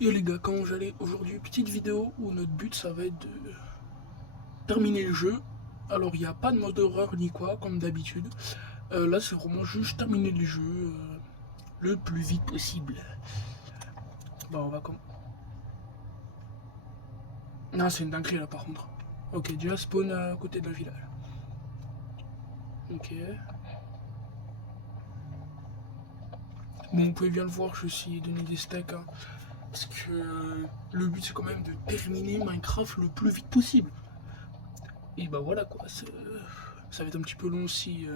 Yo les gars, comment j'allais aujourd'hui? Petite vidéo où notre but ça va être de terminer le jeu. Alors il n'y a pas de mode horreur ni quoi, comme d'habitude. Là c'est vraiment juste terminer le jeu le plus vite possible. Bah on va comme... Non c'est une dinguerie là par contre. Ok, déjà spawn à côté d'un village. Ok. Bon vous pouvez bien le voir, je suis donné des steaks. Hein, parce que le but c'est quand même de terminer Minecraft le plus vite possible. Et bah voilà quoi, ça va être un petit peu long si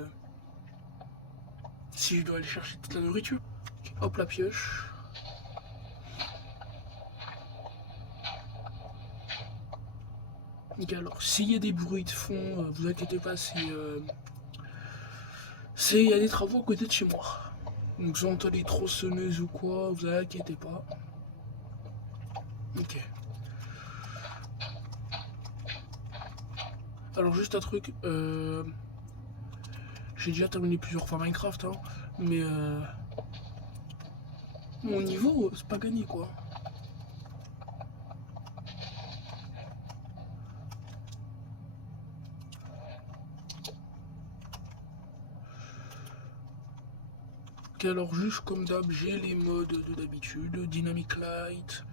je dois aller chercher toute la nourriture. Okay, hop la pioche. Ok, alors s'il y a des bruits de fond, vous inquiétez pas, il y a des travaux à côté de chez moi. Donc si vous entendez des tronçonneuses ou quoi, vous inquiétez pas. Ok. Alors juste un truc, j'ai déjà terminé plusieurs fois Minecraft, hein, mais mon niveau, c'est pas gagné quoi. Ok, alors juste comme d'hab, j'ai les modes de d'habitude, Dynamic Light,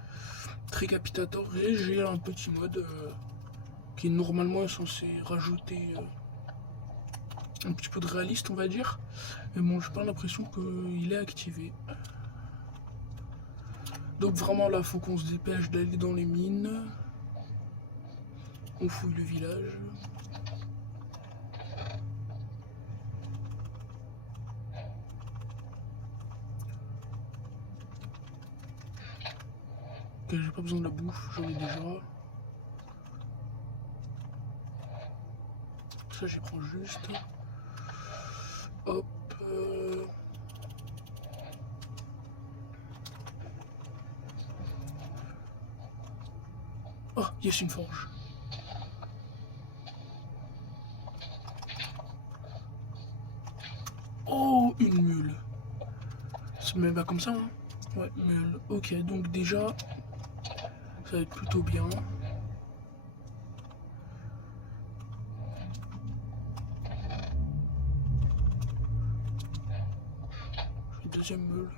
Tricapitator, et j'ai un petit mode qui normalement est censé rajouter un petit peu de réaliste on va dire. Mais bon, j'ai pas l'impression qu'il est activé. Donc vraiment là, faut qu'on se dépêche d'aller dans les mines. On fouille le village. Ok, j'ai pas besoin de la bouffe, j'en ai déjà. Ça, j'y prends juste. Hop. Oh, yes, une forge. Oh, une mule. C'est même pas comme ça, hein. Ouais, mule. Ok, donc déjà, ça va être plutôt bien. Deuxième meule.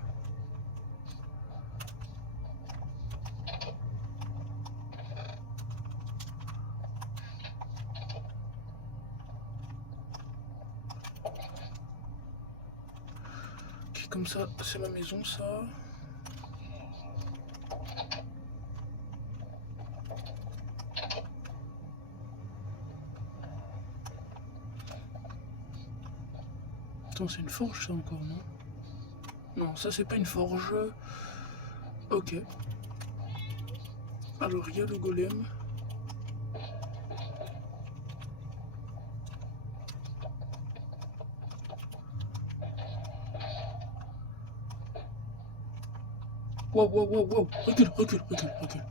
Ok, comme ça, c'est ma maison, ça. Attends, c'est une forge, ça encore, non? Non, ça, c'est pas une forge. Ok. Alors, il y a le golem. Wow, wow, wow, wow. Recule, recule, recule, recule.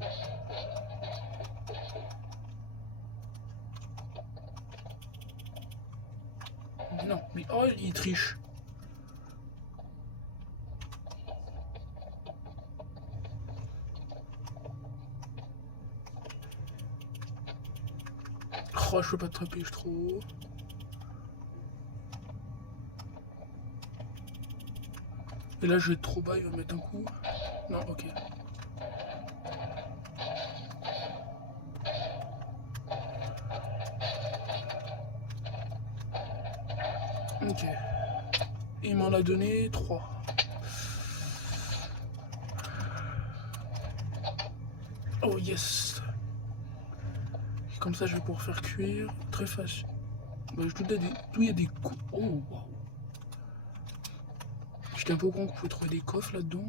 Mais non, mais oh, il triche. Oh, je peux pas te trapper, je suis trop haut. Et là, je vais être trop bas, il va me mettre un coup. Non, ok. Ok. Il m'en a donné 3. Oh yes. Et comme ça, je vais pouvoir faire cuire très facile. Bah, je doute d'où il y a des coups. Oh, wow. J'étais un peu au courant qu'on pouvait trouver des coffres là-dedans.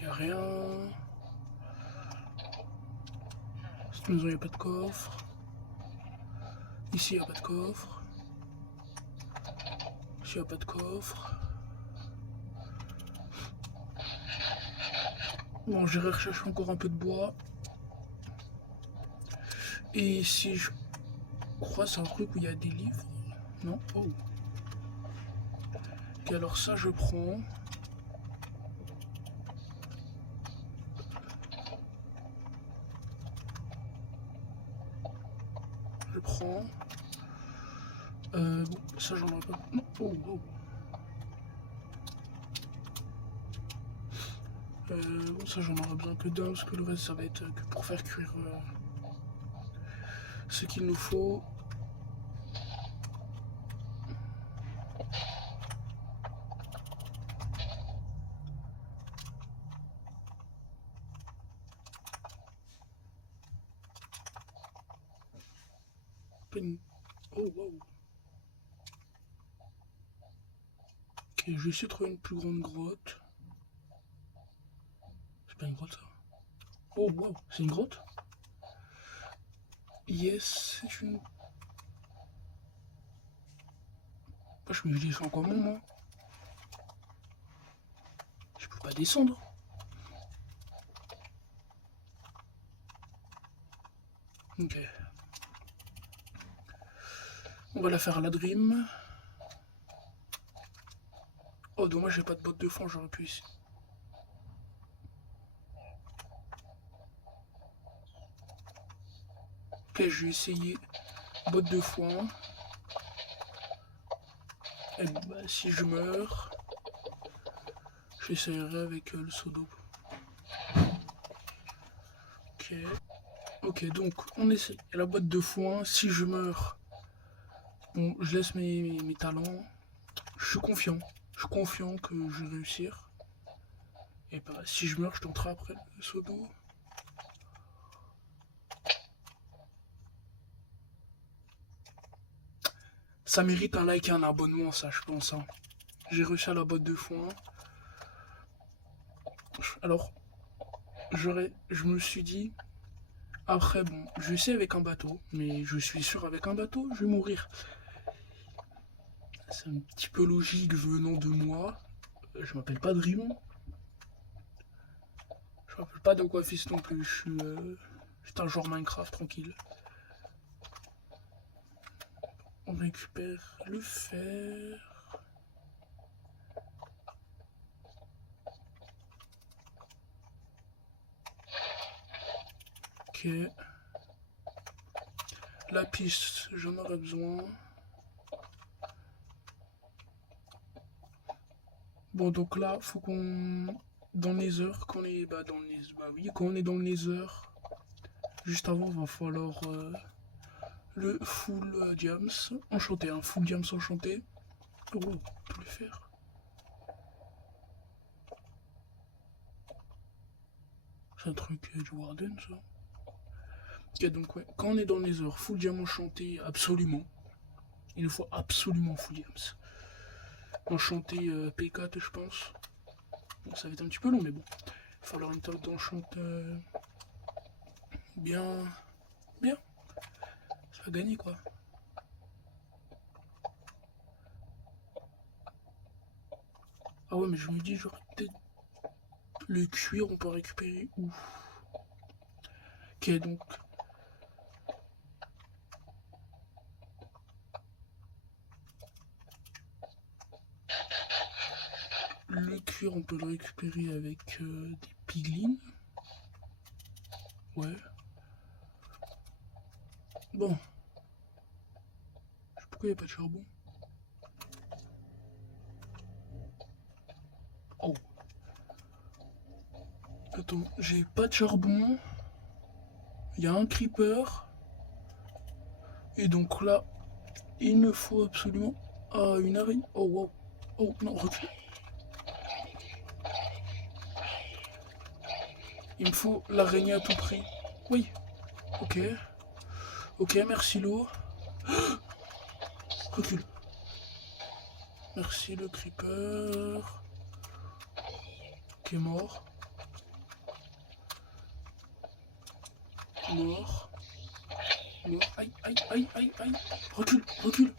Il a rien. Cette maison, il n'y a pas de coffre. Ici, il n'y a pas de coffre. Ici, il n'y a pas de coffre. Bon, j'irai rechercher encore un peu de bois. Et ici, je crois c'est un truc où il y a des livres. Non? Oh. Ok, alors ça je prends. Je prends. Bon, ça j'en aurais pas. Non, oh, oh. Bon, ça j'en aurais besoin que d'un, parce que le reste ça va être que pour faire cuire ce qu'il nous faut. Oh wow. Ok, je vais essayer de trouver une plus grande grotte. C'est pas une grotte ça. Oh wow, c'est une grotte? Yes, c'est une... Je me descends comment moi? Je peux pas descendre. Ok. On va la faire à la Dream. Oh dommage j'ai pas de botte de fond, j'aurais pu ici. Ok, je vais essayer botte de foin. Et bah, si je meurs, j'essayerai avec le seau d'eau. Ok. Ok, donc on essaie. Et la botte de foin, si je meurs, bon, je laisse mes talents. Je suis confiant. Je suis confiant que je vais réussir. Et bah, si je meurs, je tenterai après le seau d'eau. Ça mérite un like et un abonnement, ça, je pense. Hein. J'ai réussi à la botte de foin. Alors, je me suis dit, après, bon, je vais essayer avec un bateau, mais je suis sûr, avec un bateau, je vais mourir. C'est un petit peu logique venant de moi. Je m'appelle pas Dream. Je m'appelle pas d'Aquafist non plus. Je suis un joueur Minecraft tranquille. On récupère le fer. Ok. La piste, j'en aurais besoin. Bon, donc là, faut qu'on... Dans les heures, qu'on est... Bah, dans les... Bah oui, quand on est dans les heures, juste avant, il va falloir le full diams enchanté. Un full diams enchanté. Oh, on peut le faire. C'est un truc du Warden, ça. Ok, donc ouais, quand on est dans les heures, full diams enchanté, absolument. Il nous faut absolument full diams. Enchanté P4, je pense. Bon, ça va être un petit peu long, mais bon. Il va falloir une table d'enchante bien. Bien. Ça va gagner, quoi. Ah ouais, mais je me dis, genre, peut-être le cuir, on peut récupérer où? Ok, donc. Le cuir, on peut le récupérer avec des piglins. Ouais. Bon. Pourquoi il n'y a pas de charbon? Oh. Attends, j'ai pas de charbon. Il y a un creeper. Et donc là, il me faut absolument... Ah, une araignée. Oh, wow. Oh, non, recule. Il me faut l'araignée à tout prix. Oui. Ok. Ok, merci l'eau. Recule. Merci le creeper. Qui est mort. Mort. Mort. Aïe, aïe, aïe, aïe, aïe. Recule, recule.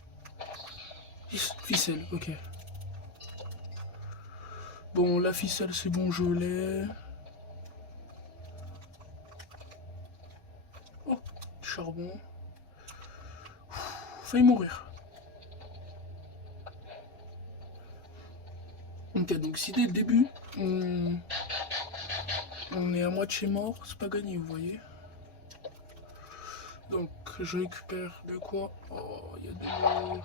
Ficelle, ok. Bon, la ficelle, c'est bon, je l'ai. Oh, du charbon. Failli mourir. Ok, donc si dès le début, on est à moitié mort, c'est pas gagné, vous voyez. Donc, je récupère de quoi? Oh, il y a de l'eau.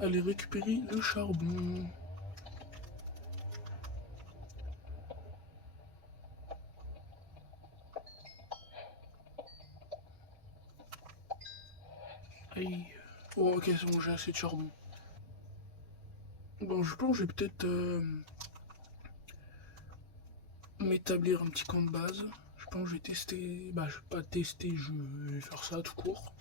Allez récupérer le charbon. Aïe. Oh, ok, c'est bon, j'ai assez de charbon. Bon, je pense que je vais peut-être m'établir un petit camp de base. Je pense que je vais tester. Bah, je vais pas tester, je vais faire ça tout court.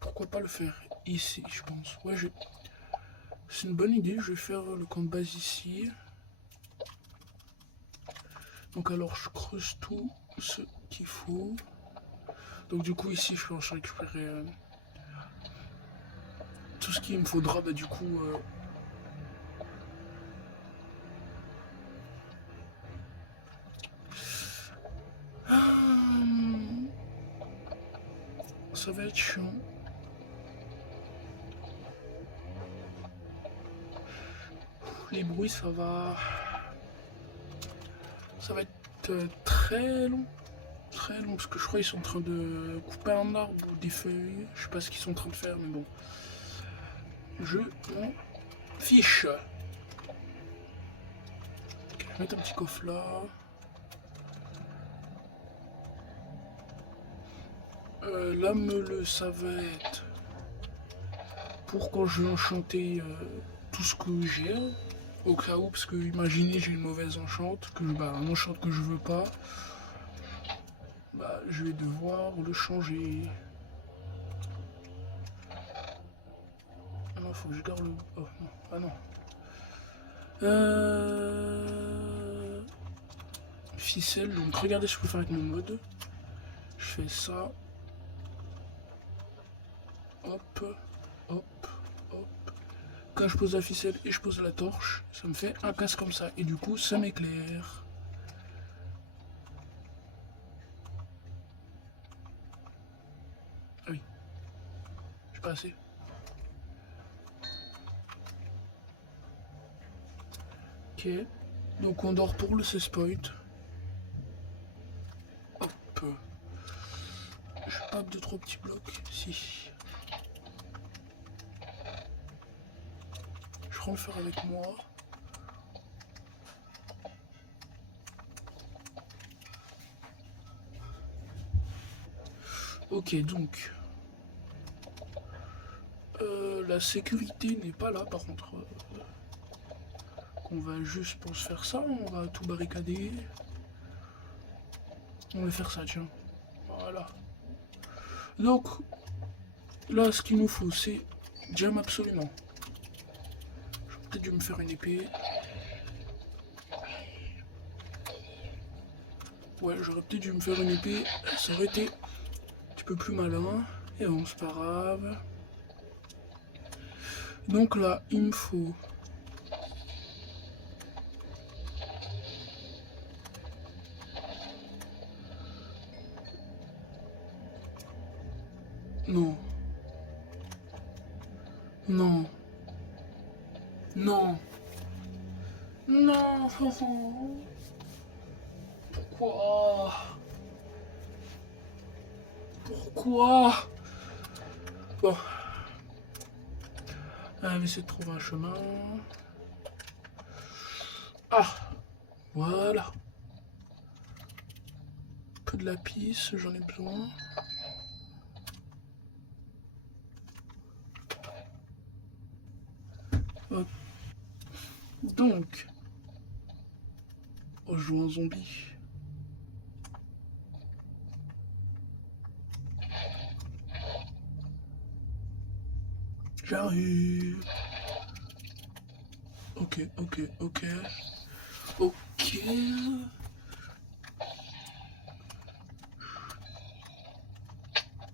Pourquoi pas le faire ici, je pense. Ouais, c'est une bonne idée. Je vais faire le camp de base ici. Donc, alors, je creuse tout ce qu'il faut. Donc, du coup, ici, je pense récupérer tout ce qu'il me faudra. Bah, du coup. Ça va être chiant. Les bruits, ça va être très long. Très long, parce que je crois qu'ils sont en train de couper un arbre ou des feuilles. Je sais pas ce qu'ils sont en train de faire, mais bon. Je m'en fiche. Ok, je vais mettre un petit coffre là. La meule, ça va être pour quand je vais enchanter tout ce que j'ai. Au cas où, parce que imaginez j'ai une mauvaise enchante, un enchante que je veux pas. Bah, je vais devoir le changer. Ah non, faut que je garde le... Oh non, ah non. Ficelle, donc regardez ce que je peux faire avec mon mode. Je fais ça. Hop, hop, hop. Quand je pose la ficelle et je pose la torche, ça me fait un casque comme ça. Et du coup, ça m'éclaire. Ah oui. J'ai pas assez. Ok. Donc on dort pour le 16 point. Hop. Je pas 2-3 petits blocs. Si. Je prends le fer avec moi. Ok, donc. La sécurité n'est pas là, par contre. On va juste pour se faire ça, on va tout barricader. On va faire ça, tiens. Voilà. Donc, là, ce qu'il nous faut, c'est jam absolument. J'aurais peut-être dû me faire une épée. Ouais, j'aurais peut-être dû me faire une épée. Ça aurait été un petit peu plus malin. Et bon, c'est pas grave. Donc là, il me faut... Non. Non. Non. Non. Pourquoi? Pourquoi? Bon. On va essayer de trouver un chemin. Ah. Voilà. Que de lapis, j'en ai besoin. Hop. Donc, on joue un zombie. J'arrive. Ok, ok, ok. Ok.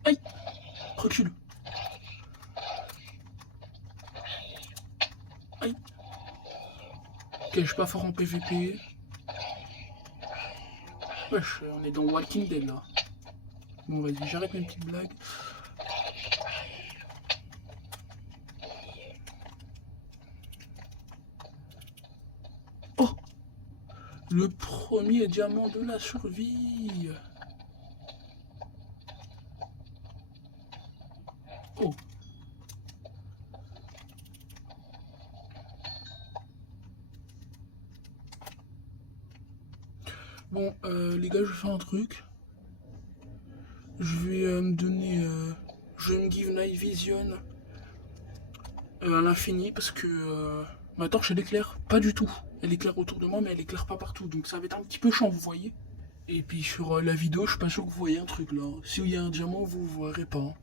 Aïe. Recule. Aïe. Ok, je suis pas fort en PVP. Wesh, on est dans Walking Dead là. Bon, vas-y, j'arrête mes petites blagues. Le premier diamant de la survie. Oh. Bon, les gars, je vais faire un truc. Je vais me donner... je vais me give night vision à l'infini parce que ma torche elle éclaire pas du tout. Elle éclaire autour de moi mais elle éclaire pas partout. Donc ça va être un petit peu chiant, vous voyez. Et puis sur la vidéo, je suis pas sûr que vous voyez un truc là. S'il y a un diamant, vous verrez pas.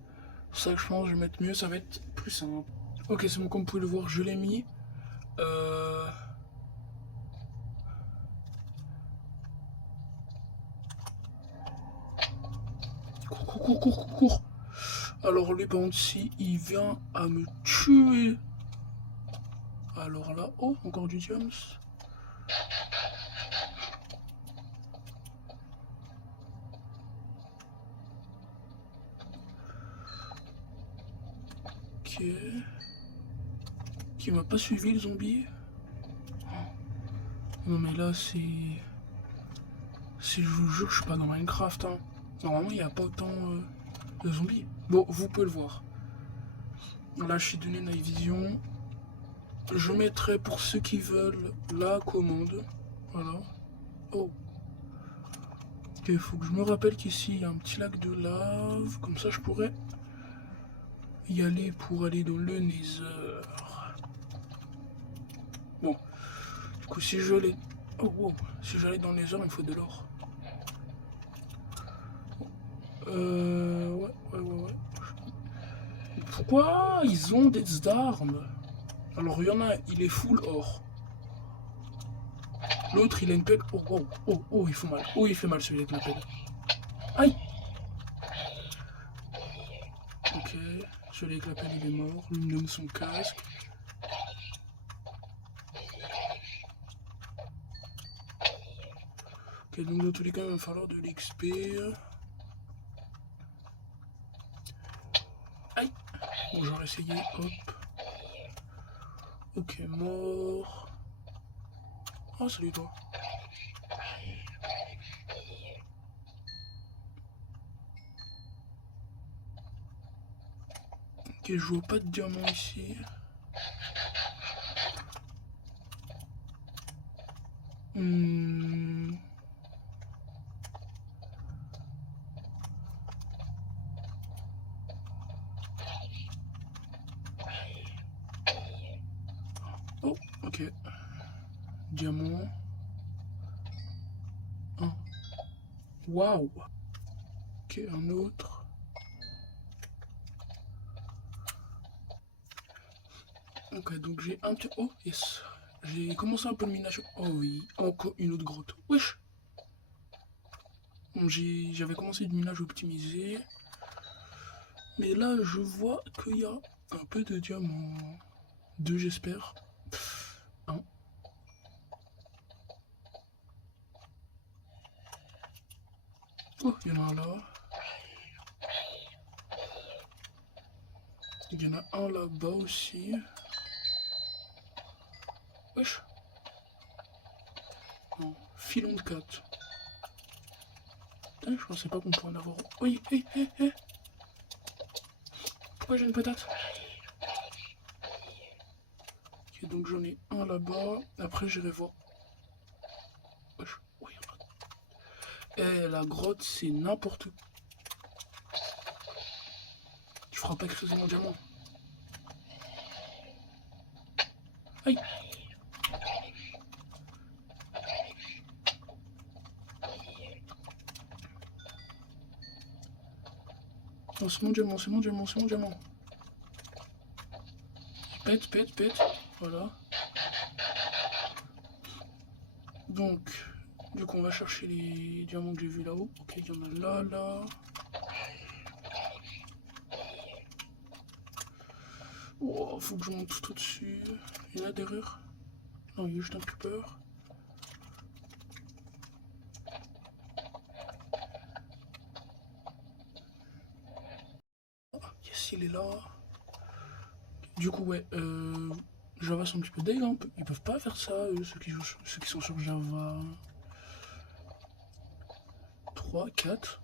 C'est ça que je pense, je vais mettre mieux, ça va être plus simple. Ok, c'est bon, comme vous pouvez le voir, je l'ai mis. Cours. Alors lui, par contre, si il vient à me tuer. Alors là, oh, encore du diams. Ok. Qui m'a pas suivi le zombie. Non mais là c'est... Je vous jure, je suis pas dans Minecraft. Hein. Normalement il n'y a pas autant de zombies. Bon, vous pouvez le voir. Là je suis donné Night Vision. Je mettrai pour ceux qui veulent la commande. Voilà. Oh. Ok, il faut que je me rappelle qu'ici il y a un petit lac de lave. Comme ça je pourrais y aller pour aller dans le Nether. Bon. Du coup si je l'ai... Oh, wow. Si j'allais dans le Nether, il me faut de l'or. Ouais. Pourquoi ils ont des armes? Alors il y en a, il est full or. L'autre il a une pelle. Oh, il fait mal. Oh, il fait mal celui avec la pelle. Aïe. Ok, celui avec la pelle il est mort. Lui me donne son casque. Ok, donc dans tous les cas il va falloir de l'XP. Aïe. Bon, j'aurais essayé. Hop. Ok, mort. Oh, salut toi. Ok, je vois pas de diamant ici. Oh, ok. Diamant. Un. Waouh. Ok, un autre. Ok, donc j'ai un petit... Oh, yes. J'ai commencé un peu le minage. Oh oui, encore une autre grotte. Wesh. Bon, j'avais commencé le minage optimisé. Mais là, je vois qu'il y a un peu de diamants. Deux, j'espère. Un. Oh, il y en a un là. Il y en a un là-bas aussi. Wesh. Non, filon de 4. Putain, je pensais pas qu'on pourrait en avoir. Oui, hé. Pourquoi j'ai une patate? Ok, donc j'en ai un là-bas. Après, j'irai voir. Wesh. Oh, y en a. Eh, la grotte, c'est n'importe quoi. Tu feras pas exploser mon diamant. Aïe. Non, c'est mon diamant. Pète. Voilà. Donc, du coup, on va chercher les diamants que j'ai vus là-haut. Ok, il y en a là. Oh, faut que je monte tout au-dessus. Il y en a derrière. Non, il y a juste un creeper. Oh, yes, il est là. Du coup, ouais, Java sont un petit peu deg, hein. Ils peuvent pas faire ça, ceux qui sont sur Java. 3, 4.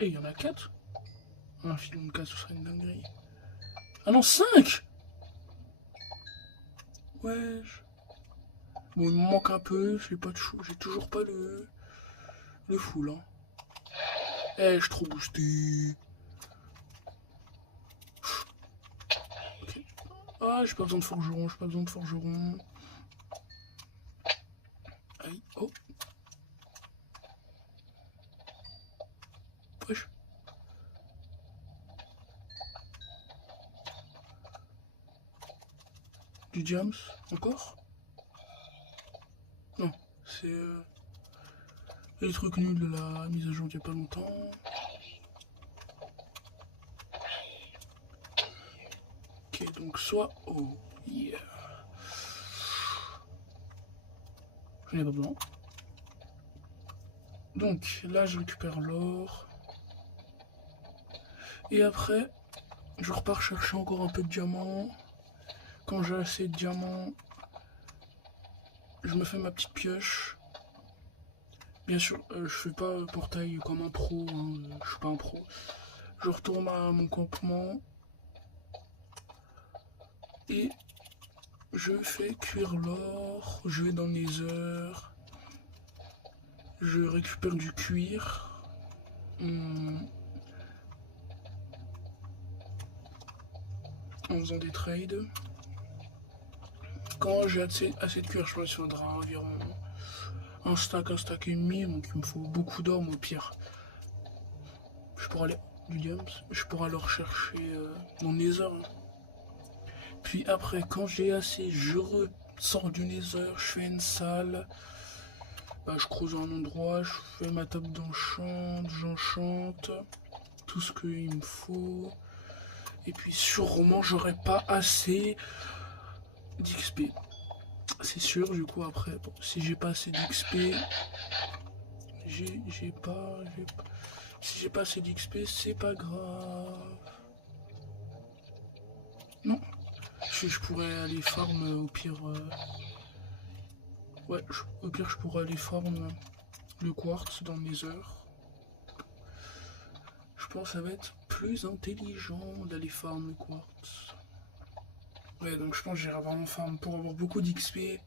Et il y en a 4. Un filon de 4, ce serait une dinguerie. Ah non, 5. Wesh. Bon, il me manque un peu, j'ai pas de chou, j'ai toujours pas le full. Hein. Eh, je suis trop boosté. Ok. Ah, j'ai pas besoin de forgeron, j'ai pas besoin de forgeron. Aïe, oh. Wesh. Du James, encore? Non, c'est les trucs nuls de la mise à jour d'il y a pas longtemps. Ok, donc soit... Oh, yeah. Je n'ai pas besoin. Donc là, je récupère l'or. Et après, je repars chercher encore un peu de diamants. Quand j'ai assez de diamants, je me fais ma petite pioche. Bien sûr, je fais pas portail comme un pro, hein, je suis pas un pro. Je retourne à mon campement et je fais cuire l'or. Je vais dans le Nether, je récupère du cuir. En faisant des trades. Quand j'ai assez de cuir, je pense qu'il faudra environ un stack et demi, donc il me faut beaucoup d'or, mais au pire. Je pourrais aller du diams, je pourrais aller rechercher mon Nether. Hein. Puis après, quand j'ai assez, je ressors du Nether, je fais une salle. Bah, je creuse un endroit, je fais ma table d'enchant, j'enchante tout ce qu'il me faut. Et puis sûrement j'aurai pas assez d'XP. C'est sûr, du coup après, bon, si j'ai pas assez d'XP, si j'ai pas assez d'XP, c'est pas grave. Non, je pourrais aller farm au pire. Ouais, au pire je pourrais aller farm le quartz dans mes heures. Je pense que ça va être plus intelligent d'aller farm le quartz. Ouais, donc je pense que j'irai vraiment farm pour avoir beaucoup d'XP.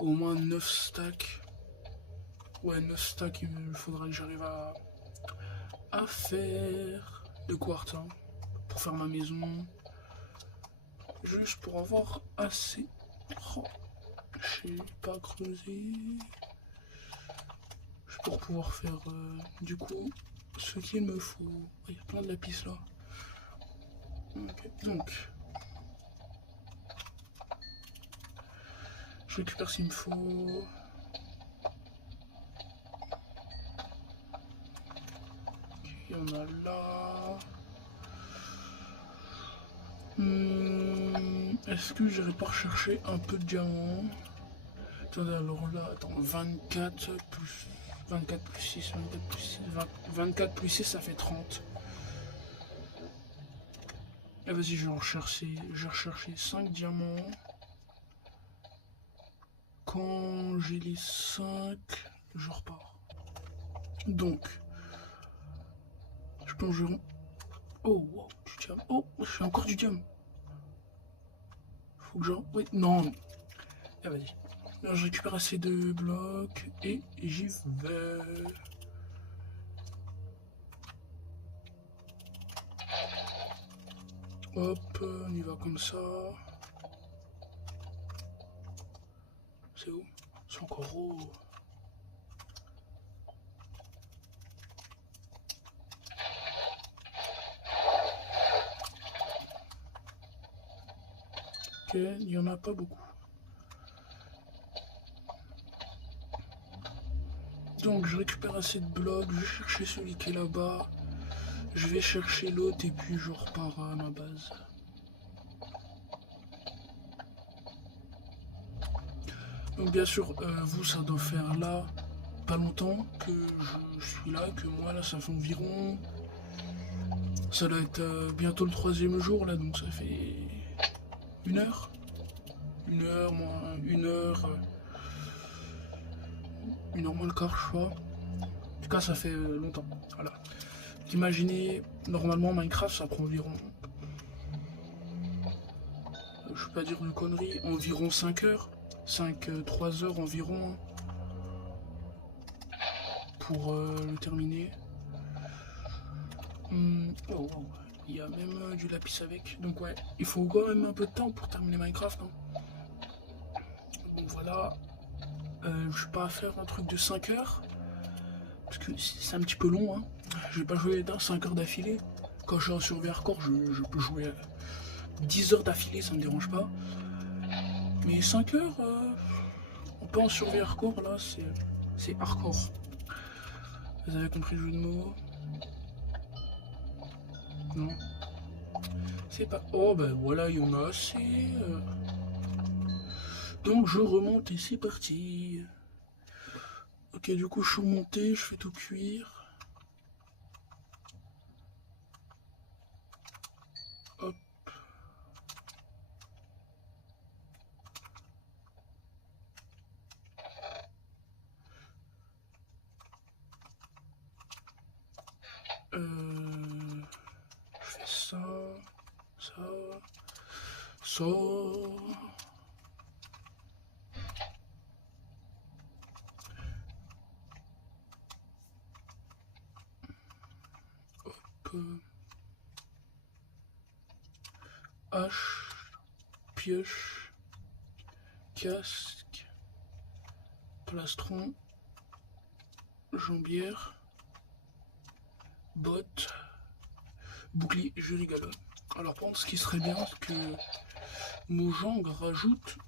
Au moins 9 stacks. Ouais, 9 stacks, il faudra que j'arrive à faire de quartz hein, pour faire ma maison. Juste pour avoir assez. Oh, j'ai pas creusé. Juste pour pouvoir faire du coup ce qu'il me faut. Il y a plein de lapis là. Okay. Donc, je récupère ce qu'il me faut. Il y en a là. Est-ce que j'irai pas rechercher un peu de diamants? Attendez, alors là, attends, 24 plus 6, 24 plus 6, ça fait 30. Et vas-y, je vais rechercher 5 diamants. Quand j'ai les 5, je repars. Donc, je pense que je... Oh, wow, du diamant. Oh, je fais encore du diamant. Faut que je... Oui, non. Ah, vas-y. Je récupère assez de blocs et j'y vais. Hop, on y va comme ça. C'est où? C'est encore haut. Ok, il n'y en a pas beaucoup. Donc je récupère assez de blocs, je vais chercher celui qui est là-bas. Je vais chercher l'autre et puis je repars à ma base. Donc bien sûr, vous ça doit faire là pas longtemps que je suis là, que moi là ça fait environ... Ça doit être bientôt le 3e jour là, donc ça fait 1 heure. 1 heure, moins 1 heure... 1 heure moins le quart, je crois. tout cas, ça fait longtemps. Voilà. Imaginez, normalement, Minecraft, ça prend environ... je vais pas dire une connerie, environ 5 heures. 3 heures environ. Pour le terminer. Oh, il y a même du lapis avec. Donc ouais, il faut quand même un peu de temps pour terminer Minecraft. Hein. Donc voilà. Je vais pas faire un truc de 5 heures. Parce que c'est un petit peu long. Hein. Je vais pas jouer dans 5 heures d'affilée. Quand je suis en survie hardcore, je peux jouer 10 heures d'affilée, ça me dérange pas. Mais 5 heures, on peut en survie hardcore, là, c'est hardcore. Vous avez compris le jeu de mots? Non. C'est pas... Oh ben voilà, il y en a assez. Donc je remonte et c'est parti. Ok, du coup je suis remonté, je fais tout cuire. Hop. Je fais ça, ça, ça. Hache, pioche, casque, plastron, jambière, bottes, bouclier, je rigole. Alors par contre, ce qui serait bien, c'est que Mojang rajoute,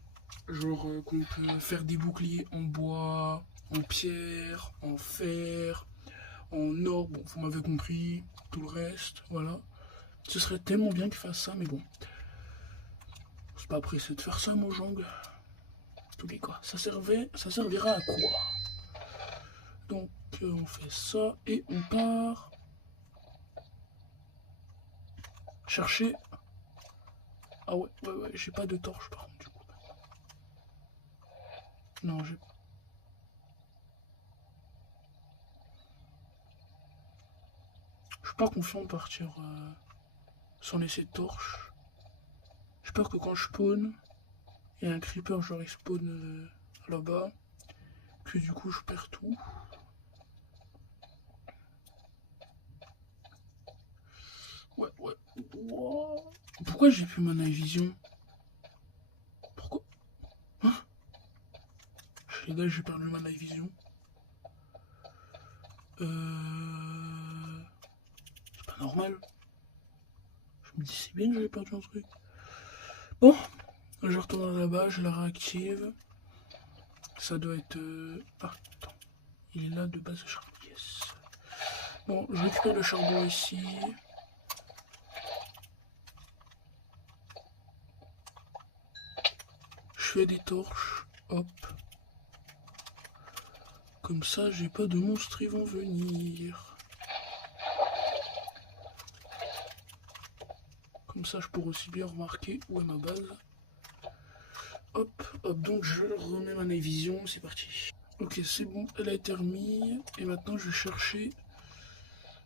genre qu'on peut faire des boucliers en bois, en pierre, en fer, en or, bon, vous m'avez compris, tout le reste, voilà. Ce serait tellement bien qu'ils fassent ça, mais bon. C'est pas pressé de faire ça, Mojang. Tous les cas, ça servira à quoi? Donc, on fait ça et on part chercher. Ah ouais, j'ai pas de torche par contre, du coup. Non, j'ai... Je suis pas confiant de partir sans laisser de torche. J'ai peur que quand je spawn, il y a un creeper, genre il spawn là-bas. Puis du coup, je perds tout. Ouais. Wow. Pourquoi j'ai plus ma night vision? Pourquoi? Hein? Les gars, j'ai perdu ma night vision. C'est pas normal. Je me dis, c'est bien que j'avais perdu un truc. Bon, je retourne là-bas, je la réactive. Ça doit être... Ah, attends. Il est là de base de charbon. Yes. Bon, je récupère le charbon ici. Je fais des torches. Hop. Comme ça, j'ai pas de monstres, ils vont venir. Comme ça, je pourrais aussi bien remarquer où est ma base. Hop, donc je remets ma night vision, c'est parti. Ok, c'est bon, elle a été remise. Et maintenant, je vais chercher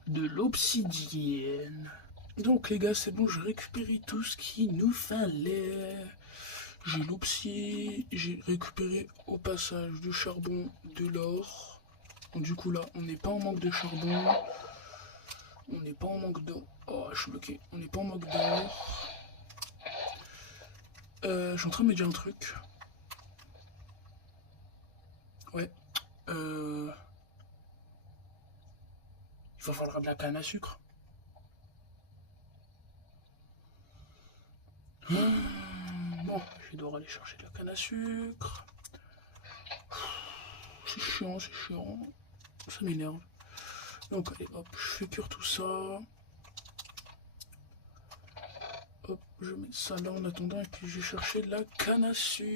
de l'obsidienne. Donc les gars, c'est bon, j'ai récupéré tout ce qu'il nous fallait. J'ai l'obsidienne, j'ai récupéré au passage du charbon, de l'or. Du coup là, on n'est pas en manque de charbon. On n'est pas en manque d'or. Oh, je suis bloqué. On n'est pas en manque d'or. Je suis en train de me dire un truc. Ouais. Il va falloir de la canne à sucre. Bon, je vais devoir aller chercher de la canne à sucre. C'est chiant, c'est chiant. Ça m'énerve. Donc allez, hop, je fais cuire tout ça. Hop, je mets ça là en attendant et puis je vais chercher de la canne à sucre.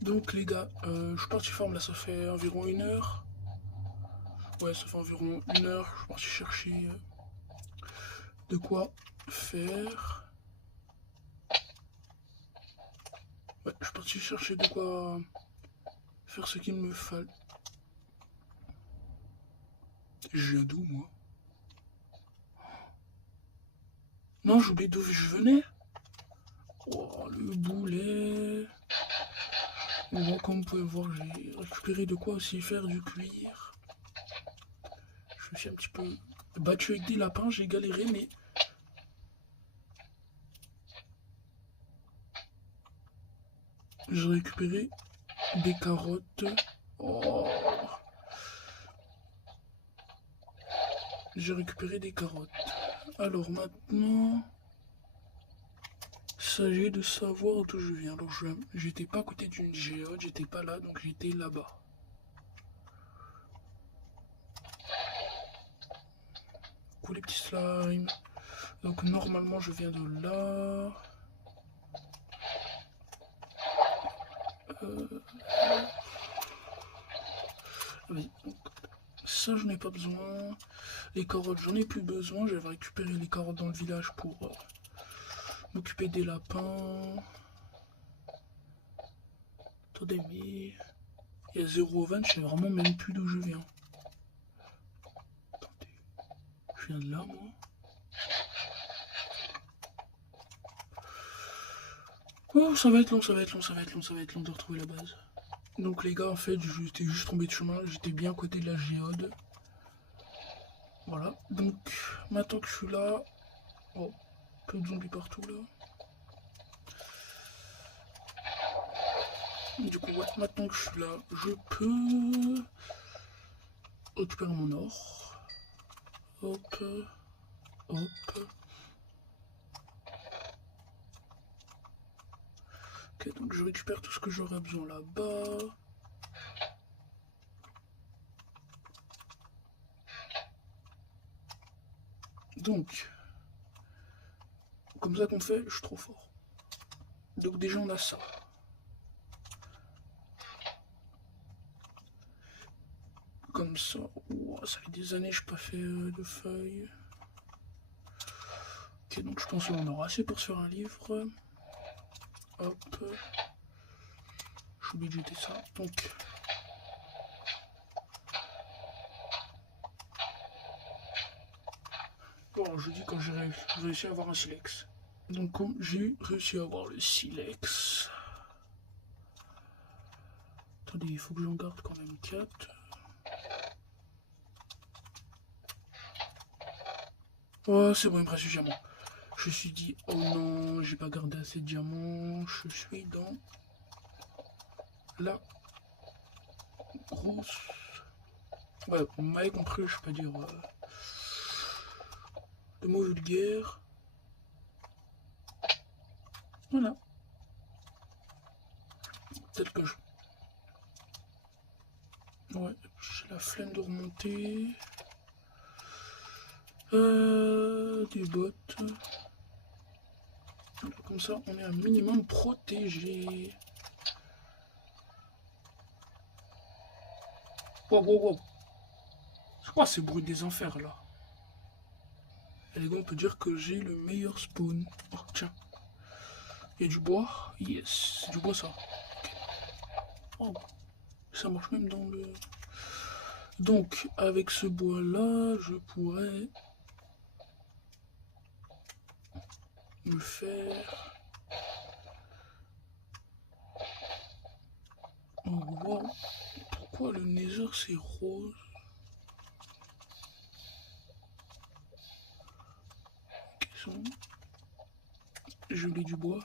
Donc les gars, je suis parti farm là, ça fait environ 1 heure. Ouais, ça fait environ 1 heure. Je suis parti chercher de quoi faire. Ouais, je suis parti chercher de quoi faire ce qu'il me fallait. Je viens d'où, moi? Non, j'oublie d'où je venais. Oh, le boulet. Bon, comme vous pouvez voir, j'ai récupéré de quoi aussi faire du cuir. Je me suis un petit peu battu avec des lapins, j'ai galéré, mais... J'ai récupéré des carottes. Oh. J'ai récupéré des carottes. Alors maintenant... Il s'agit de savoir d'où je viens. Alors j'étais pas à côté d'une géode, j'étais pas là, donc j'étais là-bas. Coups les petits slimes. Donc normalement je viens de là. Oui, donc, ça je n'ai pas besoin. Les carottes j'en ai plus besoin. J'avais récupéré les carottes dans le village pour m'occuper des lapins. Attendez, mais il y a 0,20, je sais vraiment même plus d'où je viens. Attendez, je viens de là moi. Oh, ça va être long, ça va être long, ça va être long, ça va être long de retrouver la base. Donc les gars, en fait, j'étais juste tombé de chemin, j'étais bien à côté de la géode. Voilà, donc maintenant que je suis là... Oh, peu de zombies partout là. Du coup, ouais, maintenant que je suis là, je peux récupérer mon or. Hop, hop. Ok, donc je récupère tout ce que j'aurais besoin là-bas. Donc, comme ça qu'on fait, je suis trop fort. Donc déjà on a ça. Comme ça, oh, ça fait des années que je n'ai pas fait de feuilles. Ok, donc je pense qu'on aura assez pour se faire un livre. Hop. Je suis obligé de jeter ça. Donc. Bon, je dis quand j'ai réussi à avoir un silex. Donc comme j'ai réussi à avoir le silex. Attendez, il faut que j'en garde quand même 4. Oh, c'est bon, il me reste du diamant. Je me suis dit, oh non, j'ai pas gardé assez de diamants. Je suis dans la grosse... Ouais, vous m'avez compris, je peux pas dire le mot vulgaire. Voilà. Peut-être que je... Ouais, j'ai la flemme de remonter. Des bottes. Comme ça, on est un minimum protégé. Wow, wow, wow. C'est quoi ces bruits des enfers là? Et les gars, on peut dire que j'ai le meilleur spawn. Oh, tiens. Il y a du bois? Yes, c'est du bois ça. Okay. Oh, ça marche même dans le... Donc, avec ce bois là, je pourrais me faire... Oh, wow. Pourquoi le nether c'est rose? Je l'ai du bois.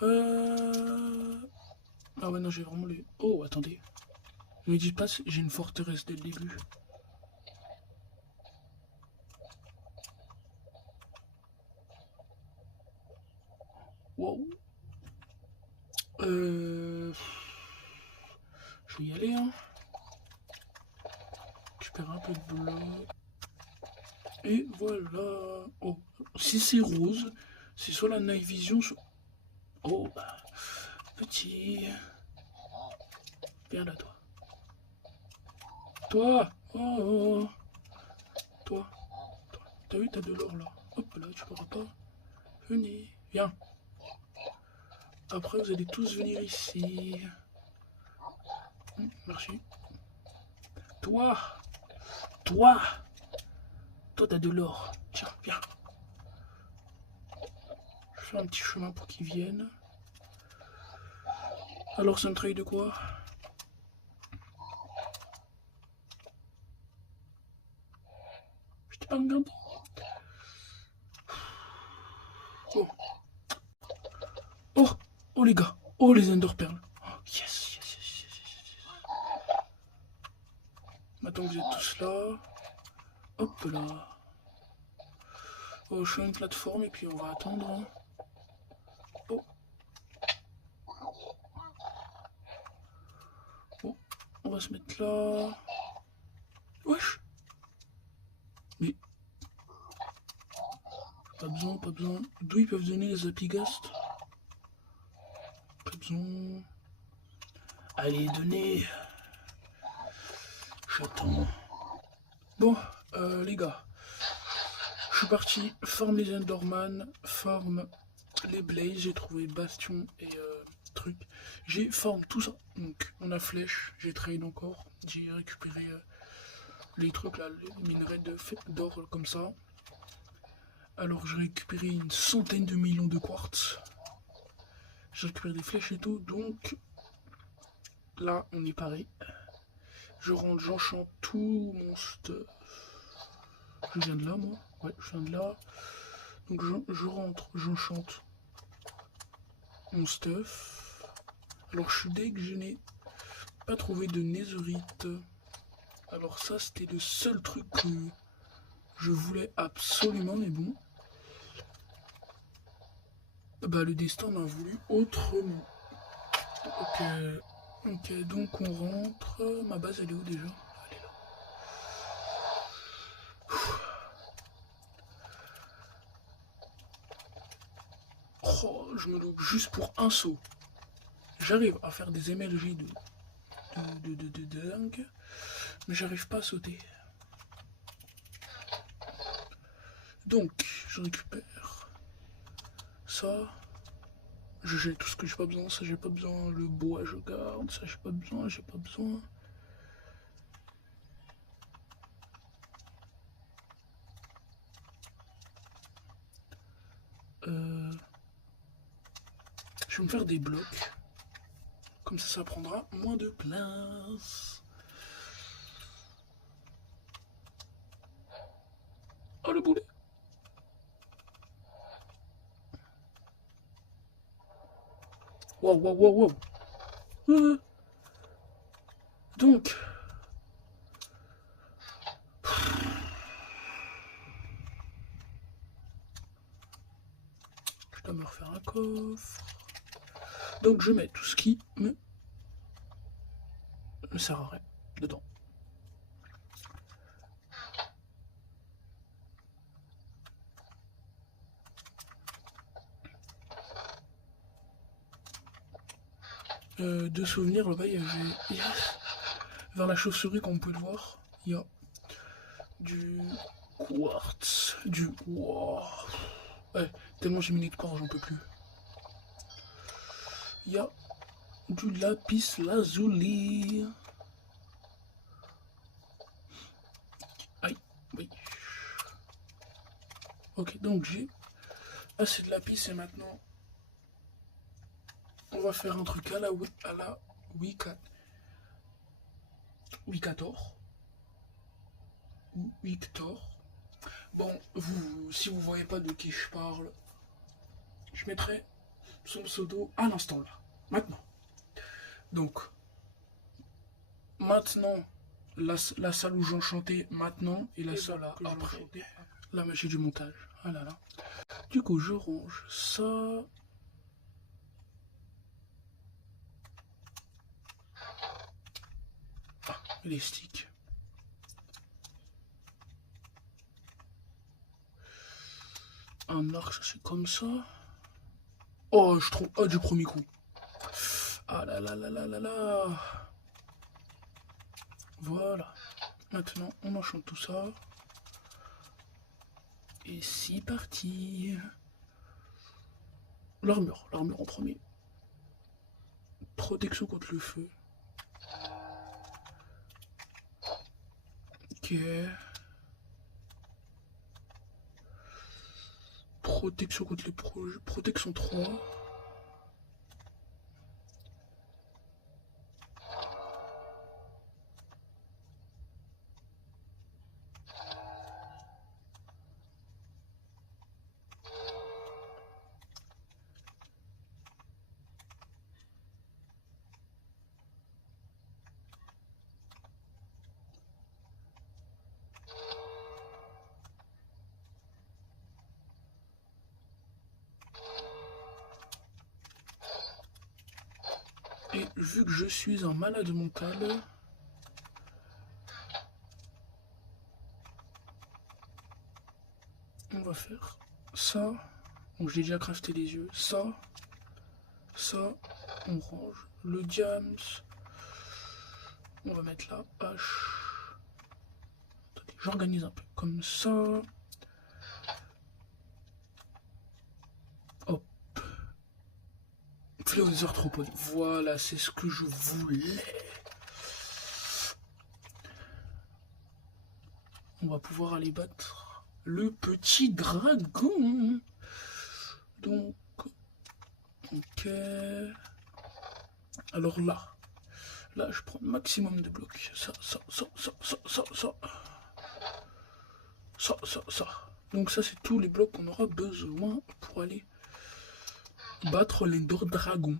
Ah ouais non j'ai vraiment les... Oh attendez. Ne me dites pas j'ai une forteresse dès le début. Wow. Je vais y aller hein. Récupérer un peu de bloc. Et voilà. Oh, si c'est rose, c'est soit la night vision, soit... Oh bah, petit. Viens là toi. Toi. Oh. Toi. T'as vu, t'as de l'or là. Hop là, tu pourras pas. Venez. Viens. Après, vous allez tous venir ici. Merci. Toi, toi, toi t'as de l'or. Tiens, viens. Je fais un petit chemin pour qu'ils viennent. Alors c'est un trade de quoi? Je t'ai pas regardé. Oh. Oh, oh les gars. Oh les Enderpearls. Oh, yes, yes, yes, yes, yes. Maintenant que vous êtes tous là. Hop là. Oh, je fais une plateforme et puis on va attendre. Hein. Oh. Oh, on va se mettre là. Wesh. Mais. Pas besoin, pas besoin. D'où ils peuvent donner les apigast? Pas besoin. Allez, donnez. J'attends. Bon, les gars. Je suis parti, forme les Enderman, forme les Blaze, j'ai trouvé Bastion et truc. J'ai forme tout ça. Donc on a flèche, j'ai trade encore, j'ai récupéré les trucs là, les minerais d'or comme ça. Alors j'ai récupéré une centaine de millions de quartz. J'ai récupéré des flèches et tout, donc là on est pareil. Je rentre, j'enchante tout mon stuff. Je viens de là moi. Ouais, je viens de là. Donc je rentre, j'enchante mon stuff. Alors je suis deg, je n'ai pas trouvé de netherite. Alors ça c'était le seul truc que je voulais absolument, mais bon. Bah le destin m'a voulu autrement. Ok, donc on rentre. Ma base elle est où déjà? Elle est là. Oh, je me loupe juste pour un saut. J'arrive à faire des émergés de dingue, mais j'arrive pas à sauter. Donc, je récupère ça. Je jette tout ce que j'ai pas besoin. Ça, j'ai pas besoin. Le bois, je garde. Ça, j'ai pas besoin. J'ai pas besoin. Je vais me faire des blocs. Comme ça prendra moins de place. Oh, le boulet. Wow, wow, wow, wow. Donc... Je dois me refaire un coffre. Donc je mets tout ce qui me sert à rien dedans. De souvenirs, là-bas, il y avait... Vers la chauve-souris, comme on peut le voir, il y a du quartz, du... Wow. Ouais, tellement j'ai mis de corps, j'en peux plus. Il y a du lapis lazuli. Aïe, oui. Ok, donc j'ai assez de lapis et maintenant on va faire un truc à la Wikator. Ou Victor. Bon, si vous voyez pas de qui je parle, je mettrai son pseudo à l'instant là. Maintenant. Donc, maintenant, la salle où j'enchantais maintenant et la salle là après. La magie du montage. Ah là là. Du coup, je range ça. Ah, les sticks. Un arc, ça c'est comme ça. Oh, je trouve. Oh, du premier coup. Ah là là là là là là. Voilà. Maintenant, on enchante tout ça. Et c'est parti. L'armure en premier. Protection contre le feu. Ok. Protection contre les projets. Protection 3. Et vu que je suis un malade mental, on va faire ça. Donc j'ai déjà crafté les yeux. Ça, on range. Le diams, on va mettre la hache. Attendez, j'organise un peu comme ça. Hop. Fléau des arthropodes. Voilà, c'est ce que je voulais. On va pouvoir aller battre le petit dragon. Donc, ok. Alors là, je prends le maximum de blocs. Ça. Donc ça, c'est tous les blocs qu'on aura besoin pour aller battre l'Ender Dragon.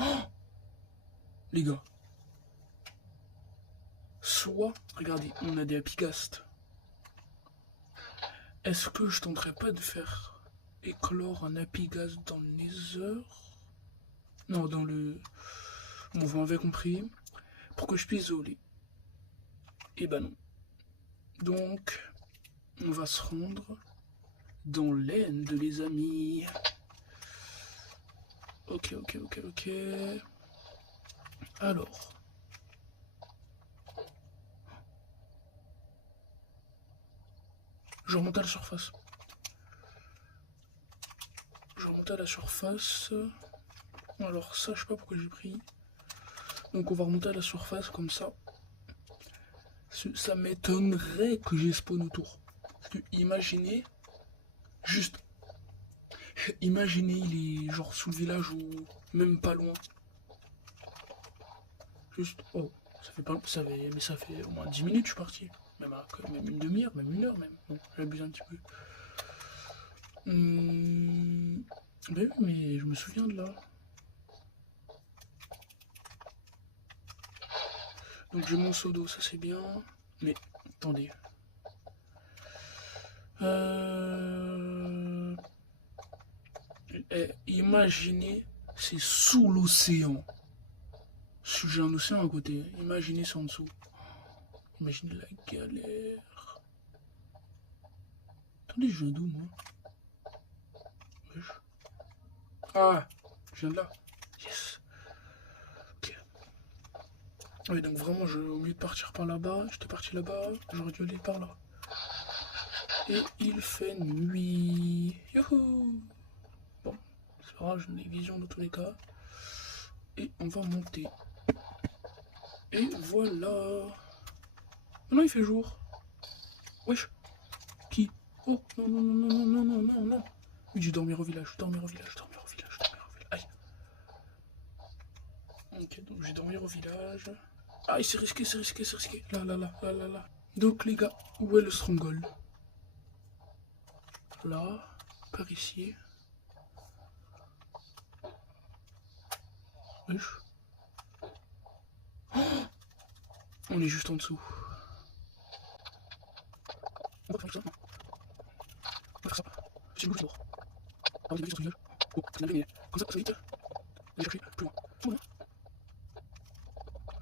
Oh, les gars. Soit, regardez, on a des Apigast. Est-ce que je tenterais pas de faire éclore un Apigast dans le Nether? Non, dans le... Bon, vous m'avez compris. Pour que je puisse voler. Et bah non. Donc, on va se rendre dans l'End, les amis. Ok. Alors. Je remonte à la surface. Alors ça, je sais pas pourquoi j'ai pris. Donc on va remonter à la surface comme ça. Ça m'étonnerait que j'ai spawn autour. Parce que imaginez, imaginez il est genre sous le village ou même pas loin. Juste, oh, ça fait au moins 10 minutes je suis parti. Même une demi-heure, même une heure même. Bon, j'abuse un petit peu. Ben oui, mais je me souviens de là. Donc j'ai mon seau d'eau, ça c'est bien. Mais attendez. Imaginez, c'est sous l'océan. J'ai un océan à côté. Imaginez ça en dessous. Imaginez la galère. Attendez, je viens d'où moi? Ah, je viens de là. Yes. Ok. Oui, donc vraiment, au lieu de partir par là-bas, j'étais parti là-bas, j'aurais dû aller par là. Et il fait nuit. Youhou! Bon, c'est pas grave, j'ai des visions dans tous les cas. Et on va monter. Et voilà. Maintenant il fait jour. Wesh. Qui? Oh, non. Oui, je vais dormir au village, Aïe. Ok, donc je vais dormir au village. Aïe, c'est risqué. Là. Donc les gars, où est le stronghold? Là, par ici. Wesh. Oh, on est juste en dessous. On va faire ça. C'est le jour. Ah, on a vu sur le village. Oh, c'est la lumière. Comme ça vite. On va chercher plus loin. Plus loin.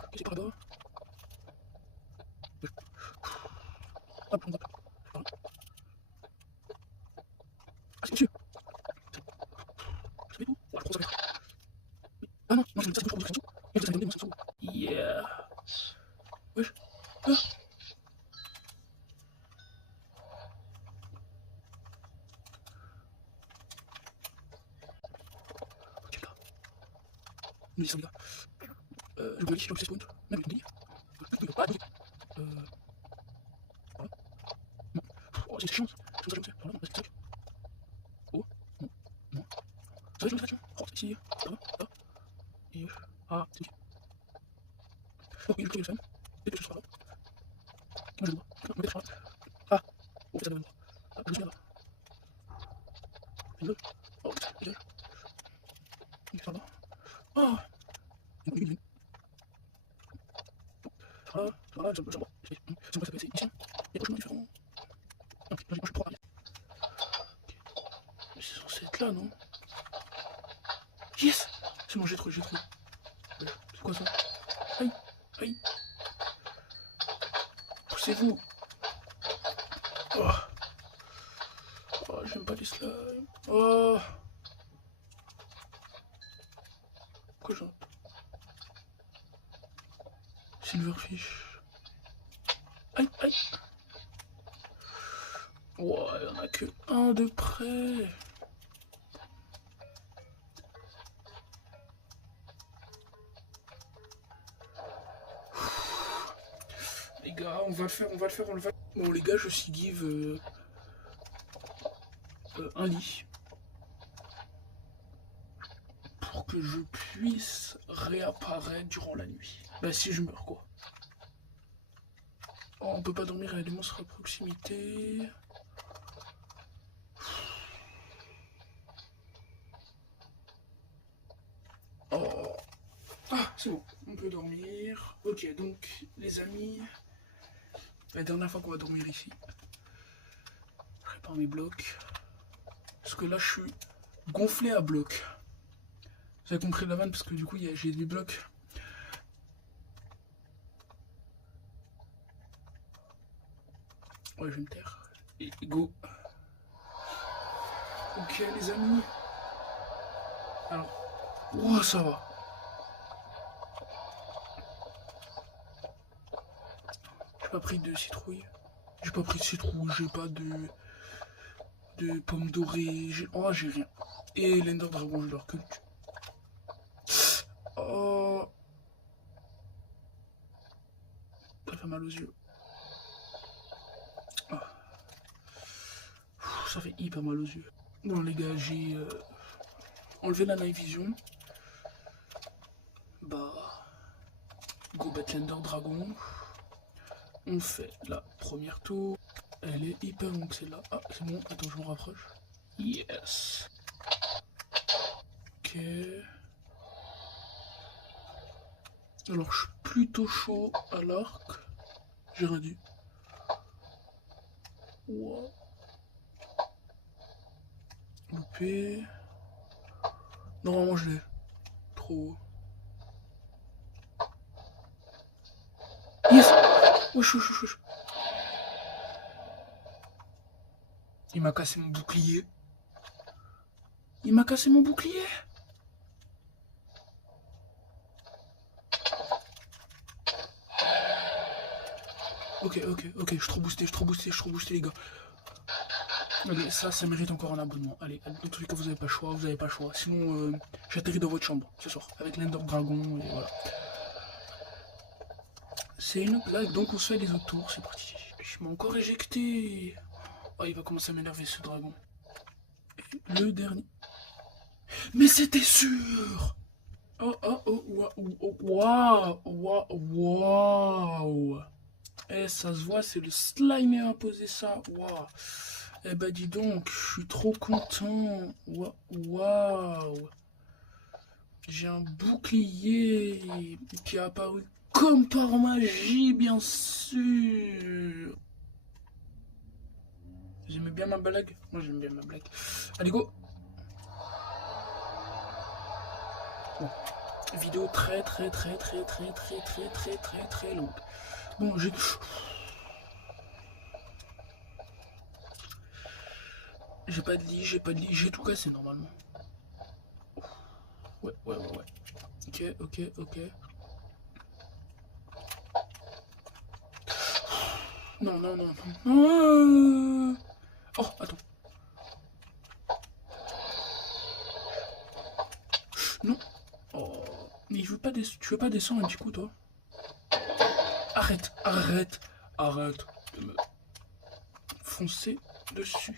Ok, c'est par là-bas. Hop, on va. Ah, c'est monsieur. C'est où? Oh, je crois que ça va être. Ah non, je me dis ça, c'est pour dire et vous allez me demander, yeah. Wesh. Ah. Ok, là. Nous y sommes là. Je vous dis, je spawn. Même le délire. c'est chiant. Je me par là, non, tac. Oh, non, non. Ça va, je me fais, oh, ici, là, là. Et ah, c'est ok. Oh, oui, je le fais. Et que je sois là. Moi, je le vois. On va être là. Ah, oh, ça va venir. Ah, je suis là. Une autre. Oh, putain, dégage. Il est là. Ah, une. Ah, voilà, je me vois. C'est moi, ça peut être ici. Il y a pas de chemin différent. Ok, moi, je suis trop rapide. Mais c'est censé être là, non? Yes! C'est bon, j'ai trouvé, j'ai trouvé. C'est quoi ça? Aïe, aïe. Poussez-vous. Oh. Oh, j'aime pas les slimes. Oh. Quoi j'en... Silverfish. Aïe, aïe. Oh, il y en a que un de près. Les gars, on va le faire, on va le faire, on le va. Bon les gars, je suis give un lit pour que je puisse réapparaître durant la nuit. Bah si je meurs quoi. Oh, on peut pas dormir, il y a des monstres à proximité. Oh. Ah, c'est bon, on peut dormir. Ok, donc les amis, la dernière fois qu'on va dormir ici, je répare mes blocs. Parce que là, je suis gonflé à blocs. Vous avez compris la vanne parce que du coup, j'ai des blocs. Ouais, je vais me taire. Et go. Ok, les amis. Alors, oh, ça va. J'ai pas pris de citrouille. J'ai pas pris de citrouille, j'ai pas de pommes dorées. Oh, j'ai rien. Et l'Ender Dragon, je leur culte. Oh. Ça fait mal aux yeux. Oh. Ça fait hyper mal aux yeux. Bon les gars, j'ai enlevé la night vision. Bah, go battre l'Ender Dragon. On fait la première tour. Elle est hyper longue celle-là. Ah, c'est bon, attends, je me rapproche. Yes. Ok. Alors, je suis plutôt chaud à l'arc. J'ai rien dit. Wow. Loupé. Normalement, je l'ai. Trop haut. Yes. Wesh, wesh, wesh. Il m'a cassé mon bouclier. Il m'a cassé mon bouclier. Ok, je suis trop boosté, les gars. Allez, ça mérite encore un abonnement. Allez, dans tous les cas, vous avez pas le choix, Sinon, j'atterris dans votre chambre ce soir, avec l'Ender Dragon, et voilà. C'est une blague, donc on se fait les autres tours, c'est parti. Je m'ai encore éjecté. Oh, il va commencer à m'énerver ce dragon. Et le dernier. Mais c'était sûr. Waouh. Eh, ça se voit, c'est le slime qui a imposé ça. Waouh. Eh ben dis donc, je suis trop content. Waouh. J'ai un bouclier qui a apparu comme par magie, bien sûr. J'aimais bien ma blague. Moi j'aime bien ma blague. Allez go. Bon. Vidéo très longue. Bon, j'ai pas de lit, j'ai tout cassé normalement. Ouais. Ok. Non. Oh, attends. Non. Oh, mais tu veux pas descendre un petit coup, toi? Arrête de me foncer dessus.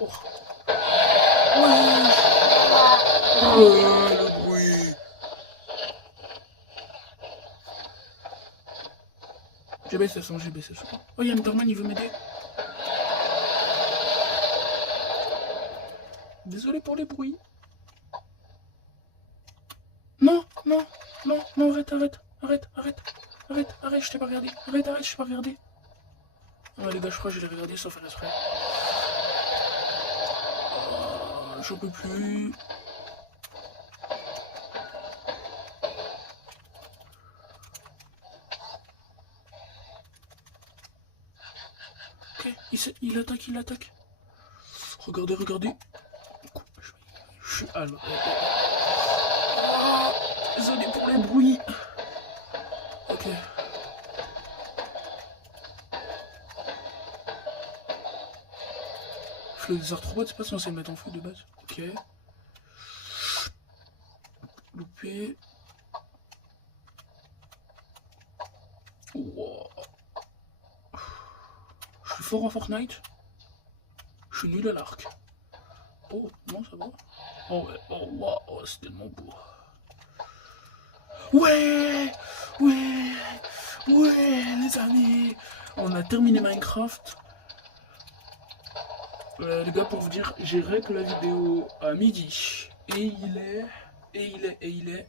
Oh. Ouais. Oh, le bruit. J'ai baissé le son, j'ai baissé le son. Oh, Yann Dorman, il veut m'aider. Désolé pour les bruits. Non, non, non, non, arrête, arrête, arrête, arrête, arrête, arrête, je t'ai pas regardé. Arrête, arrête, je t'ai pas regardé. Ouais, les gars, je crois que je l'ai regardé sans faire exprès. J'en peux plus. Ok, il attaque, il attaque. Regardez, regardez. Je suis à désolé pour les bruits. Ok. Le désarthropode, c'est pas censé le mettre en feu de base. Ok. Loupé. Wow. Je suis fort en Fortnite. Je suis nul à l'arc. Oh, non, ça va. Oh ouais, oh wow, oh, c'est tellement beau. Ouais, ouais, ouais, les amis. On a terminé Minecraft. Les gars, pour vous dire, j'ai rec la vidéo à midi. Et il est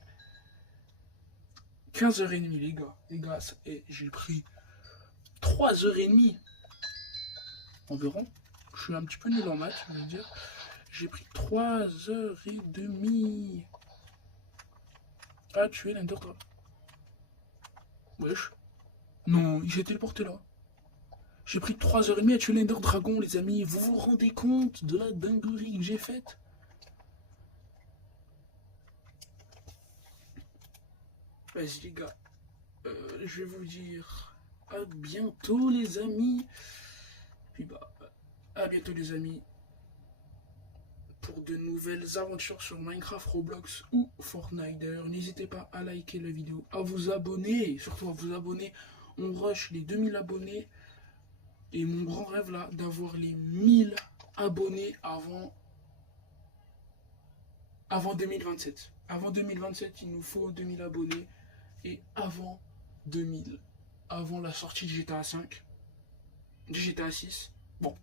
15h30, les gars. Les gars, et j'ai pris 3h30 environ. Je suis un petit peu nul en maths, je veux dire. J'ai pris 3h30 à tuer l'Ender Dragon. Wesh. Non, il s'est téléporté là. J'ai pris 3h30 à tuer l'Ender Dragon, les amis. Vous vous rendez compte de la dinguerie que j'ai faite? Vas-y les gars, je vais vous dire à bientôt les amis. Puis bah, à bientôt les amis. Pour de nouvelles aventures sur Minecraft, Roblox ou Fortnite. D'ailleurs, n'hésitez pas à liker la vidéo, à vous abonner, surtout à vous abonner. On rush les 2000 abonnés. Et mon grand rêve là, d'avoir les 1000 abonnés avant 2027. Avant 2027, il nous faut 2000 abonnés. Et avant 2000, avant la sortie de GTA 5, de GTA 6, bon,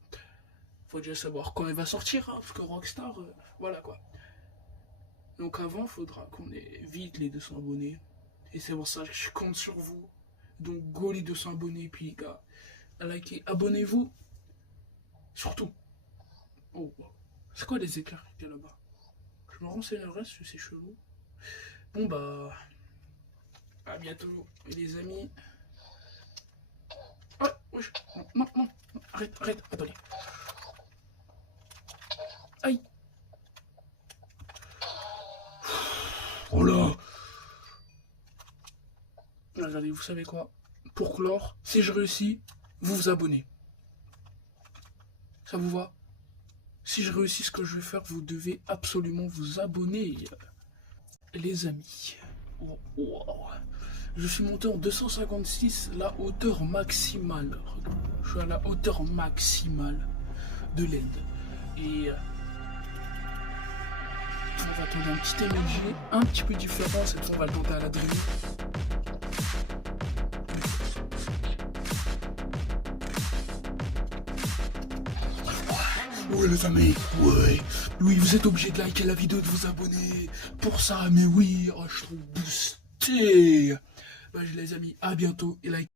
faut déjà savoir quand elle va sortir, hein, parce que Rockstar, voilà quoi. Donc avant, il faudra qu'on ait vite les 200 abonnés. Et c'est pour ça que je compte sur vous. Donc go les 200 abonnés, puis les gars, likez, abonnez-vous. Surtout. Oh, c'est quoi les éclairs qu'il y a là-bas? Je me renseignerai si c'est chelou. Bon bah, à bientôt les amis. Ah, wesh, non, non, non, arrête, arrête, attendez. Aïe. Oh là. Regardez, vous savez quoi? Pour clore, si je réussis, vous vous abonnez. Ça vous va? Si je réussis ce que je vais faire, vous devez absolument vous abonner, les amis. Oh, wow. Je suis monté en 256, la hauteur maximale. Je suis à la hauteur maximale de l'end. Et on va tenter un petit MLG, un petit peu différent. Cette fois, on va le tenter à la dream. Ouais les amis, ouais, oui, vous êtes obligés de liker la vidéo, de vous abonner pour ça, mais oui, oh, je trouve boosté. Bah les amis, à bientôt et like.